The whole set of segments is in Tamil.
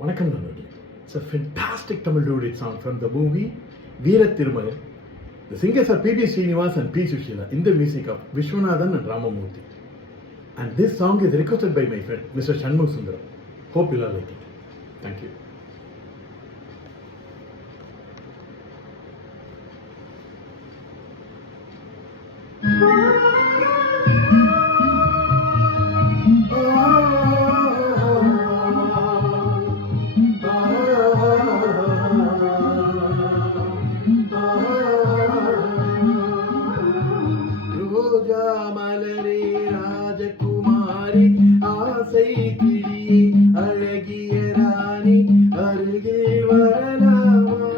Vanakkam Nalladhu. It's a fantastic Tamil duet song from the movie Veera Thirumagal. The singers are P.B. Srinivas and P. Sushila in the music of Vishwanathan and Ramamurthy. And this song is requested by my friend Mr. Shanmugh Sundaram. Hope you all like it. Thank you. ரோஜா மலரே ராஜகுமாரி ஆசை கிளியே அழகிய ராணி அருகில் வரலாமா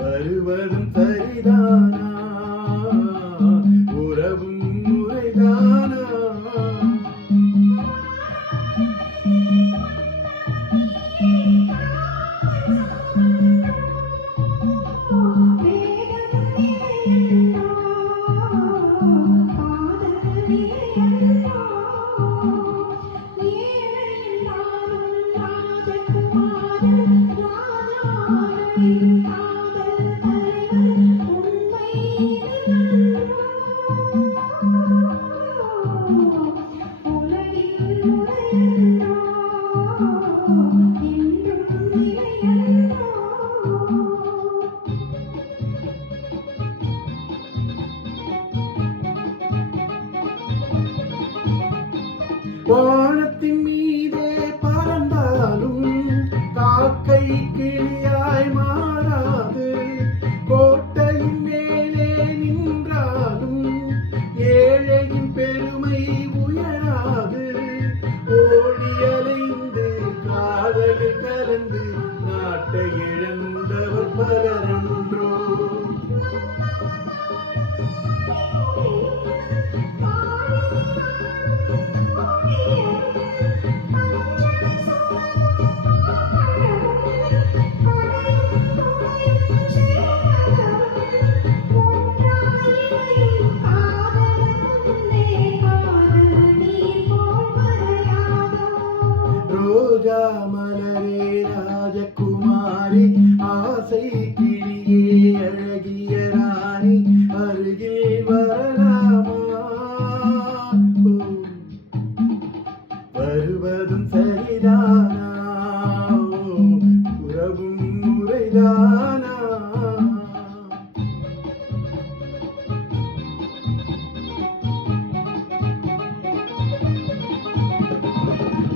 வருவதும் சரிதானா உறவும் முறைதானா வானத்தின் மீதே பறந்தாலும் காக்கை கிளியாய் மாறாது கோட்டையின் மேலே நின்றாலும் ஏழையின் பெருமை உயராது ஓடி அலைந்து காதலில் கலந்து நாட்டை இழந்தவர் பலரன்றோ ரோஜா மலரே ராஜகுமாரி ஆசை கிளியே அழகிய ராணி அருகில் வரலாமா வருவதும் சரிதானா உறவும் முறைதானா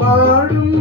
பாடும்